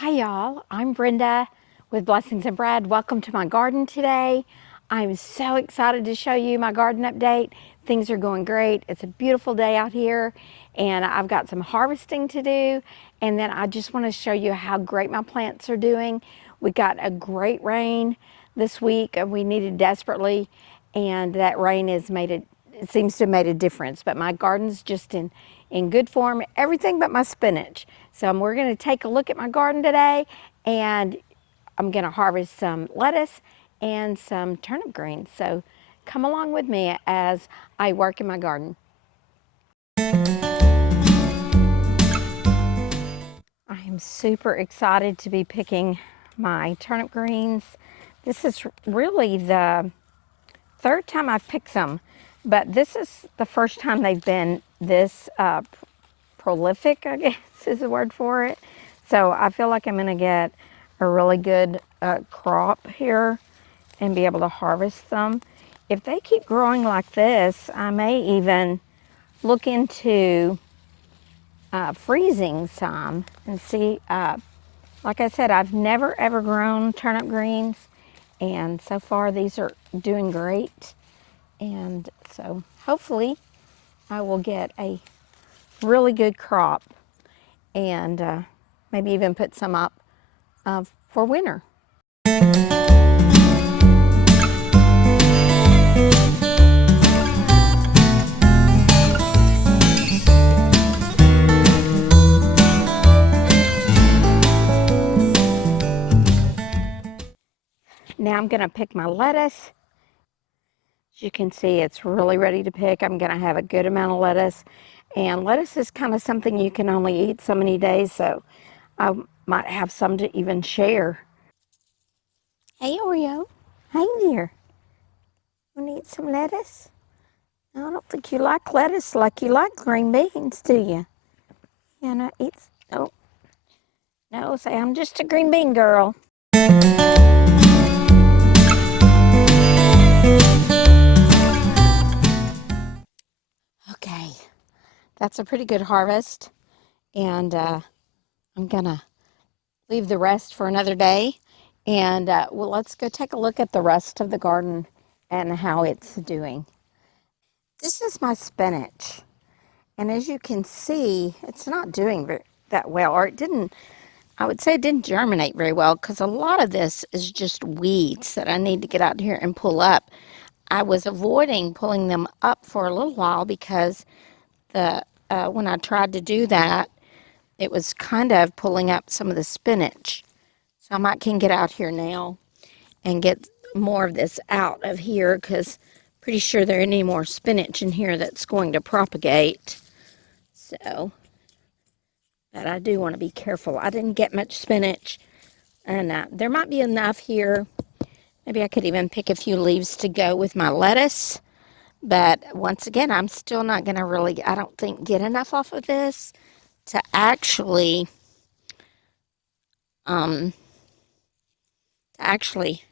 Hi y'all, I'm Brenda with Blessings and Bread. Welcome to my garden today. I'm so excited to show you my garden update. Things are going great. It's a beautiful day out here and I've got some harvesting to do, and then I just want to show you how great my plants are doing. We got a great rain this week and we needed desperately, and that rain has made it seems to have made a difference, but my garden's just in good form, everything but my spinach. So we're gonna take a look at my garden today, and I'm gonna harvest some lettuce and some turnip greens. So come along with me as I work in my garden. I am super excited to be picking my turnip greens. This is really the third time I've picked them, but this is the first time they've been this prolific, I guess is the word for it. So I feel like I'm going to get a really good crop here and be able to harvest them. If they keep growing like this, I may even look into freezing some and see. Like I said, I've never ever grown turnip greens, and so far these are doing great. And so hopefully I will get a really good crop, and maybe even put some up for winter. Now I'm going to pick my lettuce. As you can see, it's really ready to pick. I'm going to have a good amount of lettuce, and lettuce is kind of something you can only eat so many days, so I might have some to even share. Hey Oreo, hey there. Want to eat some lettuce? I don't think you like lettuce like you like green beans, do you? Yeah, no, it's, oh, no, say I'm just a green bean girl. Okay, that's a pretty good harvest, and I'm gonna leave the rest for another day. And well, let's go take a look at the rest of the garden and how it's doing. This is my spinach, and as you can see, it's not doing that well, or it didn't. I would say it didn't germinate very well because a lot of this is just weeds that I need to get out here and pull up. I was avoiding pulling them up for a little while because when I tried to do that, it was kind of pulling up some of the spinach. So I might can get out here now and get more of this out of here, because pretty sure there ain't any more spinach in here that's going to propagate. So, but I do want to be careful. I didn't get much spinach, and there might be enough here. Maybe I could even pick a few leaves to go with my lettuce. But once again, I'm still not going to really, I don't think, get enough off of this to um, actually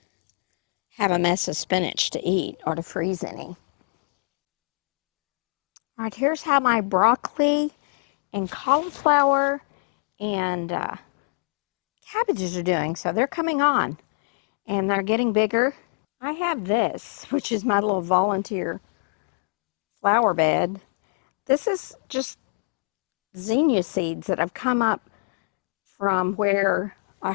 have a mess of spinach to eat or to freeze any. All right, here's how my broccoli and cauliflower and cabbages are doing. So they're coming on and they're getting bigger. I have this, which is my little volunteer flower bed. This is just zinnia seeds that have come up from where I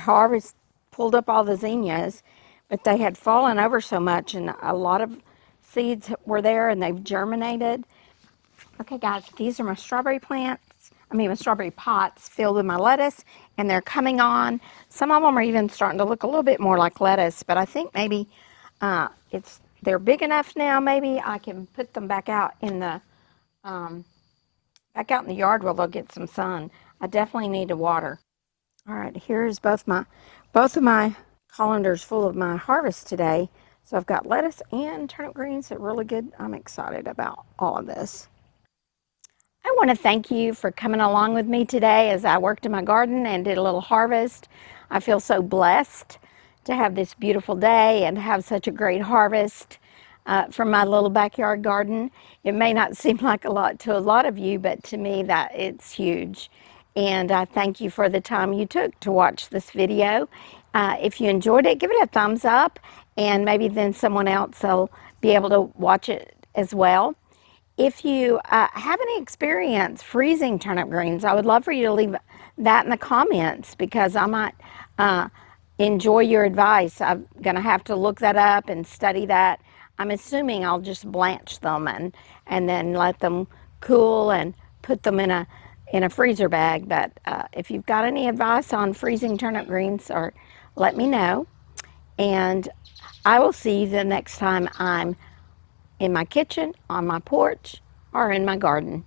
pulled up all the zinnias, but they had fallen over so much and a lot of seeds were there and they've germinated. Okay guys, these are my strawberry plants. My strawberry pots filled with my lettuce, and they're coming on. Some of them are even starting to look a little bit more like lettuce, but I think maybe they're big enough now. Maybe I can put them back out in the yard where they'll get some sun. I definitely need to water. All right, here's both of my colanders full of my harvest today. So I've got lettuce and turnip greens that are really good. I'm excited about all of this. I want to thank you for coming along with me today as I worked in my garden and did a little harvest. I feel so blessed to have this beautiful day and have such a great harvest from my little backyard garden. It may not seem like a lot to a lot of you, but to me that it's huge. And I thank you for the time you took to watch this video. If you enjoyed it, give it a thumbs up, and maybe then someone else will be able to watch it as well. If you have any experience freezing turnip greens, I would love for you to leave that in the comments, because I might enjoy your advice. I'm going to have to look that up and study that. I'm assuming I'll just blanch them and then let them cool and put them in a freezer bag. But if you've got any advice on freezing turnip greens, or let me know. And I will see you the next time I'm in my kitchen, on my porch, or in my garden.